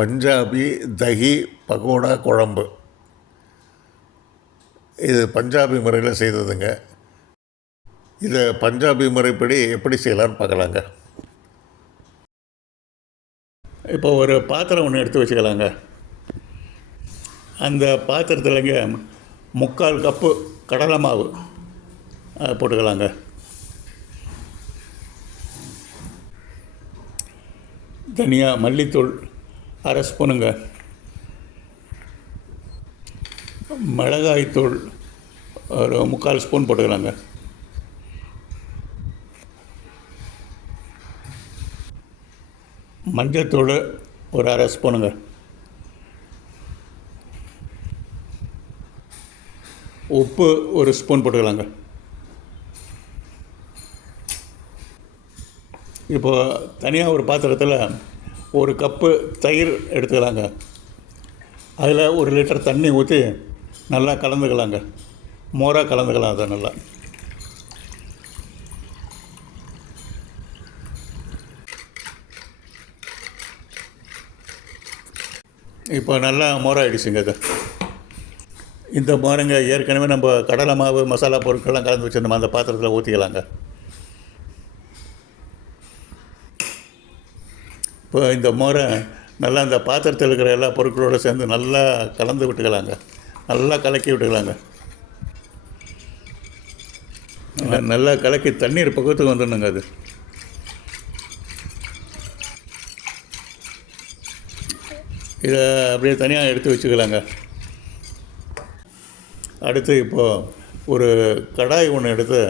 பஞ்சாபி தஹி பகோடா குழம்பு. இது பஞ்சாபி முறையில் செய்ததுங்க. இதை பஞ்சாபி முறைப்படி எப்படி செய்யலான்னு பார்க்கலாங்க. இப்போ ஒரு பாத்திரம் ஒன்று எடுத்து வச்சுக்கலாங்க. அந்த பாத்திரத்துலங்க 3/4 கப்பு கடலை மாவு போட்டுக்கலாங்க. தனியா மல்லித்தூள் 1/2 ஸ்பூனுங்க. மிளகாய்த்தூள் ஒரு 3/4 ஸ்பூன் போட்டுக்கலாங்க. மஞ்சத்தூள் ஒரு 1/2 ஸ்பூனுங்க. உப்பு ஒரு ஸ்பூன் போட்டுக்கலாங்க. இப்போது தனியாக ஒரு பாத்திரத்தில் 1 கப்பு தயிர் எடுத்துக்கலாங்க. அதில் 1 லிட்டர் தண்ணி ஊற்றி நல்லா கலந்துக்கலாங்க. மோராக கலந்துக்கலாம். அதை நல்லா இப்போ நல்லா மோராகிடுச்சுங்க. அது இந்த மோரங்க ஏற்கனவே நம்ம கடலை மாவு மசாலா பொருட்கள்லாம் கலந்து வச்சுருந்தோம். அந்த பாத்திரத்தில் ஊற்றிக்கலாங்க. இப்போ இந்த மோரை நல்லா அந்த பாத்திரத்தில் இருக்கிற எல்லா பொருட்களோடு சேர்ந்து நல்லா கலந்து விட்டுக்கலாங்க. நல்லா கலக்கி விட்டுக்கலாங்க. நல்லா கலக்கி தண்ணீர் பக்கத்துக்கு வந்துடணுங்க. அது இதை அப்படியே தனியாக எடுத்து வச்சுக்கலாங்க. அடுத்து இப்போது ஒரு கடாய் ஒன்று எடுத்து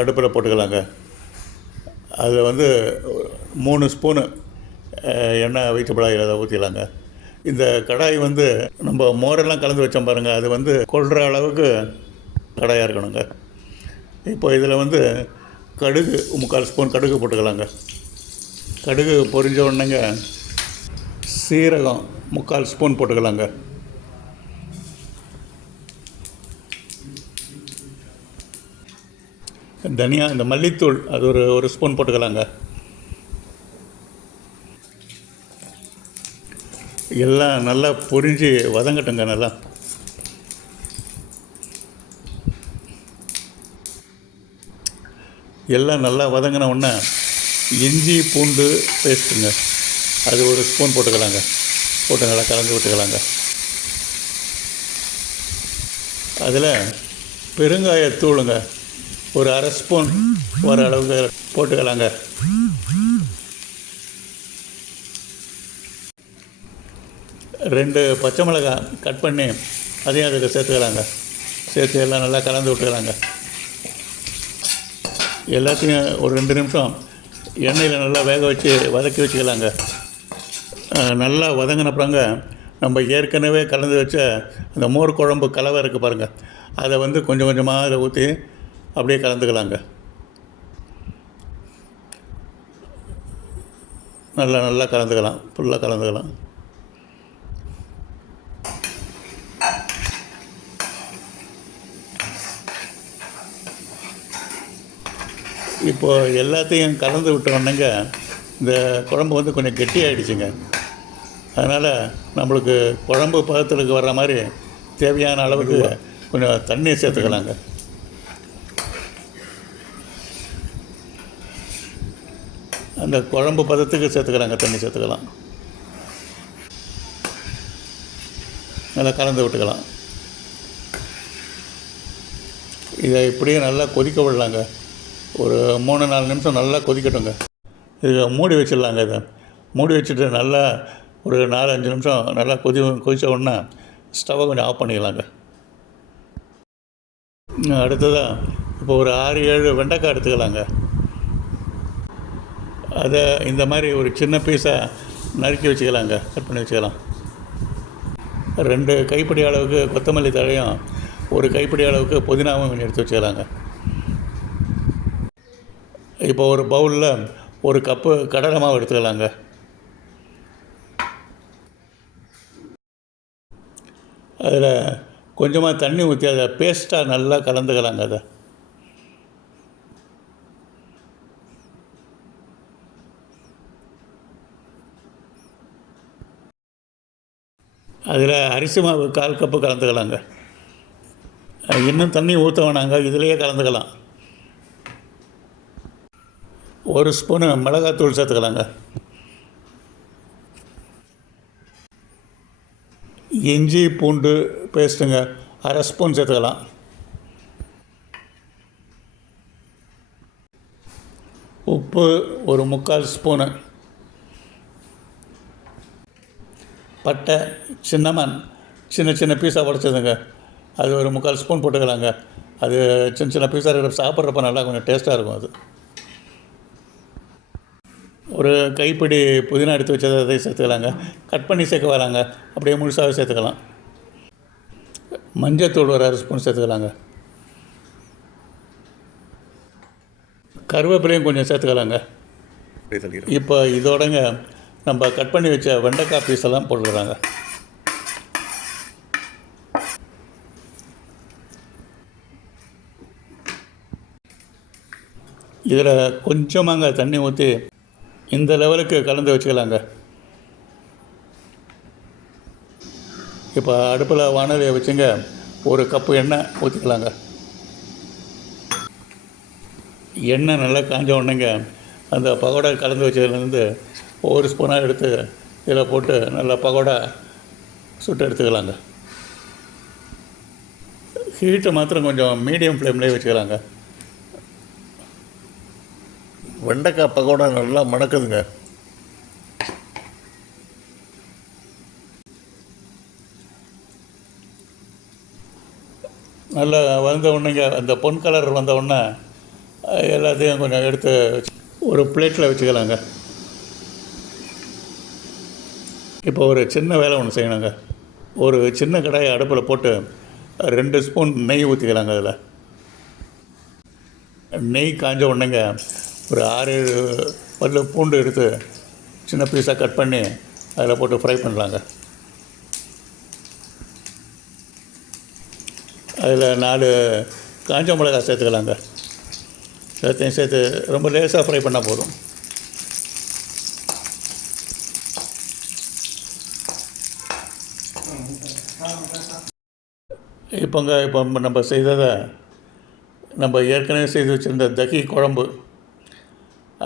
அடுப்பில் போட்டுக்கலாங்க. அதில் 3 ஸ்பூனு எண்ணெய் வெஜிடபிள் அதை ஊற்றிக்கலாங்க. இந்த கடாய் நம்ம மோரெல்லாம் கலந்து வச்சோம் பாருங்கள், அது கொள்கிற அளவுக்கு கடாயாக இருக்கணுங்க. இப்போ இதில் கடுகு 3/4 ஸ்பூன் கடுகு போட்டுக்கலாங்க. கடுகு பொரிஞ்ச உடனேங்க சீரகம் 3/4 ஸ்பூன் போட்டுக்கலாங்க. தனியா இந்த மல்லித்தூள் அது ஒரு ஸ்பூன் போட்டுக்கலாங்க. எல்லாம் நல்லா பொரிஞ்சு வதங்கட்டுங்க. நல்லா எல்லாம் நல்லா வதங்கின உடனே இஞ்சி பூண்டு பேஸ்ட்டுங்க அது 1 ஸ்பூன் போட்டுக்கலாங்க. போட்டு நல்லா கலந்து விட்டுக்கலாங்க. அதில் பெருங்காயத்தூளுங்க ஒரு 1/2 ஸ்பூன் வர அளவுக்கு போட்டுக்கலாங்க. ரெண்டு பச்சை மிளகாய் கட் பண்ணி அதையும் அதில் சேர்த்துக்கலாங்க. சேர்த்து எல்லாம் நல்லா கலந்து விட்டுக்கலாங்க. எல்லாத்தையும் ஒரு 2 நிமிஷம் எண்ணெயில் நல்லா வேக வச்சு வதக்கி வச்சுக்கலாங்க. நல்லா வதங்கினப்புறங்க நம்ம ஏற்கனவே கலந்து வச்ச அந்த மோர் குழம்பு கலவை இருக்குது பாருங்கள், அதை கொஞ்சம் கொஞ்சமாக அதில் ஊற்றி அப்படியே கலந்துக்கலாங்க. நல்லா கலந்துக்கலாம். ஃபுல்லாக கலந்துக்கலாம். இப்போது எல்லாத்தையும் கலந்து விட்டோன்னேங்க இந்த குழம்பு கொஞ்சம் கெட்டியாகிடுச்சுங்க. அதனால் நம்மளுக்கு குழம்பு பதத்துக்கு வர்ற மாதிரி தேவையான அளவுக்கு கொஞ்சம் தண்ணி சேர்த்துக்கலாங்க. அந்த குழம்பு பதத்துக்கு சேர்த்துக்கலாங்க. தண்ணி சேர்த்துக்கலாம். நல்லா கலந்து விட்டுக்கலாம். இதை இப்படியே நல்லா கொதிக்க விடலாங்க. ஒரு 3-4 நிமிஷம் நல்லா கொதிக்கட்டுங்க. இதை மூடி வச்சிடலாங்க. இதை மூடி வச்சுட்டு நல்லா ஒரு 4-5 நிமிஷம் நல்லா கொதித்த உடனே ஸ்டவ்வை கொஞ்சம் ஆஃப் பண்ணிக்கலாங்க. அடுத்ததாக இப்போ ஒரு 6-7 வெண்டைக்காய் எடுத்துக்கலாங்க. அதை இந்த மாதிரி ஒரு சின்ன பீஸாக நறுக்கி வச்சுக்கலாங்க. கட் பண்ணி வச்சுக்கலாம். 2 கைப்பிடி அளவுக்கு கொத்தமல்லி தழையும் 1 கைப்பிடி அளவுக்கு புதினாவும் கொஞ்சம் எடுத்து வச்சுக்கலாங்க. இப்போ ஒரு பவுலில் 1 கப்பு கடலை மாவு எடுத்துக்கலாங்க. அதில் கொஞ்சமாக தண்ணி ஊற்றி அதை பேஸ்ட்டாக நல்லா கலந்துக்கலாங்க. அதை அதில் அரிசி மாவு 1/4 கப்பு கலந்துக்கலாங்க. இன்னும் தண்ணி ஊற்ற வேணாங்க, இதிலேயே கலந்துக்கலாம். 1 ஸ்பூனு மிளகாத்தூள் சேர்த்துக்கலாங்க. இஞ்சி பூண்டு பேஸ்ட்டுங்க 1/2 ஸ்பூன் சேர்த்துக்கலாம். உப்பு 1/4 ஸ்பூனு. பட்டை சின்னமன் சின்ன சின்ன பீஸாக உடச்சதுங்க, அது 1/4 ஸ்பூன் போட்டுக்கலாங்க. அது சின்ன சின்ன பீஸாக இருக்கிற சாப்பிட்றப்ப நல்லா கொஞ்சம் டேஸ்ட்டாக இருக்கும். அது ஒரு கைப்பிடி புதினா எடுத்து வச்சதை அதை சேர்த்துக்கலாங்க. கட் பண்ணி சேர்க்க வேணாங்க, அப்படியே முழுசாகவே சேர்த்துக்கலாம். மஞ்சத்தூள் 1/2 ஸ்பூன் சேர்த்துக்கலாங்க. கருவேப்பிலையும் கொஞ்சம் சேர்த்துக்கலாங்க. இப்போ இதோடங்க நம்ம கட் பண்ணி வச்ச வெண்டைக்காய் பீஸ் எல்லாம் போட்டுக்கிறாங்க. இதில் கொஞ்சமாங்க தண்ணி ஊற்றி இந்த லெவலுக்கு கலந்து வச்சுக்கலாங்க. இப்போ அடுப்பில் வானலியை வச்சுங்க, 1 கப்பு எண்ணெய் ஊற்றிக்கலாங்க. எண்ணெய் நல்லா காஞ்ச உடனேங்க அந்த பகோடா கலந்து வச்சதுலேருந்து 1 ஸ்பூனாக எடுத்து இதில் போட்டு நல்லா பகோடா சுட்டு எடுத்துக்கலாங்க. ஹீட்டை மாத்திரம் கொஞ்சம் மீடியம் ஃப்ளேம்லேயே வச்சுக்கலாங்க. வெண்டைக்காய் பகோடா நல்லா மணக்குதுங்க. நல்லா வந்த உடனேங்க அந்த பொன் கலர் வந்த உடனே எல்லாத்தையும் கொஞ்சம் எடுத்து ஒரு பிளேட்டில் வச்சுக்கலாங்க. இப்போ ஒரு சின்ன வேலை ஒன்று செய்யணுங்க. ஒரு சின்ன கடாயை அடுப்பில் போட்டு 2 ஸ்பூன் நெய் ஊற்றிக்கலாங்க. அதில் நெய் காஞ்ச உடனேங்க ஒரு 6-7 பல்லு பூண்டு எடுத்து சின்ன பீஸாக கட் பண்ணி அதில் போட்டு ஃப்ரை பண்ணலாங்க. அதில் 4 காஞ்ச மிளகாய் சேர்த்துக்கலாங்க. எல்லாத்தையும் சேர்த்து ரொம்ப லேசாக ஃப்ரை பண்ணால் போதும். இப்போ நம்ம செய்ததை நம்ம ஏற்கனவே செய்து வச்சுருந்த தகி குழம்பு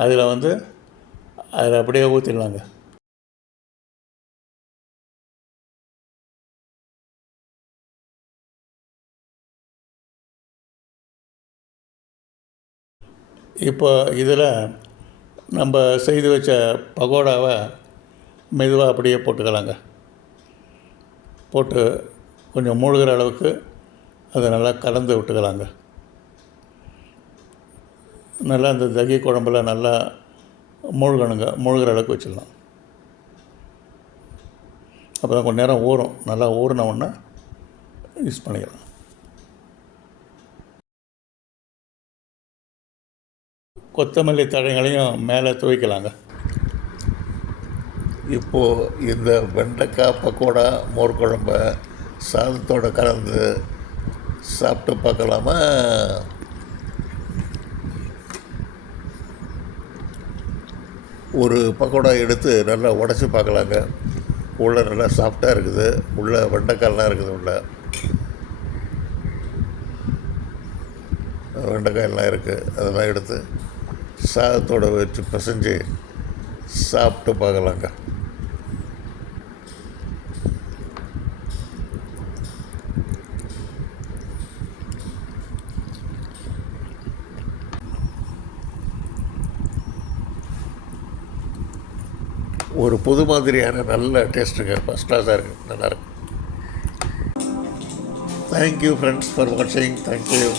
அதில் அப்படியே ஊற்றிடலாங்க. இப்போ இதில் நம்ம செய்து வச்ச பகோடாவை மெதுவாக அப்படியே போட்டுக்கலாங்க. போட்டு கொஞ்சம் மூழ்கிற அளவுக்கு அதை நல்லா கலந்து விட்டுக்கலாங்க. நல்லா அந்த தகி குழம்புல நல்லா மூழ்கிற அளவுக்கு வச்சிடலாம். அப்போ தான் கொஞ்சம் நேரம் ஊறும். நல்லா ஊறின உடனே யூஸ் பண்ணிக்கலாம். கொத்தமல்லி தழைகளையும் மேலே துவைக்கலாங்க. இப்போது இந்த வெண்டைக்காய் பக்கோடா மோர் குழம்ப சாதத்தோடு கலந்து சாப்பிட்டு பார்க்கலாமா? ஒரு பக்கோடா எடுத்து நல்லா உடச்சி பார்க்கலாங்க. உள்ளே நல்லா சாஃப்டாக இருக்குது, உள்ளே வெண்டைக்காயெலாம் இருக்குது. வெண்டைக்காயெல்லாம் இருக்குது. அதெல்லாம் எடுத்து சாதத்தோடு வச்சு பிசைஞ்சு சாப்பிட்டு பார்க்கலாங்க. ஒரு புது மாதிரியான நல்ல டேஸ்ட்டுங்க. ஃபஸ்ட் கிளாஸாக இருக்குது, நல்லாயிருக்கு. தேங்க்யூ ஃப்ரெண்ட்ஸ் ஃபார் வாட்சிங். தேங்க்யூ.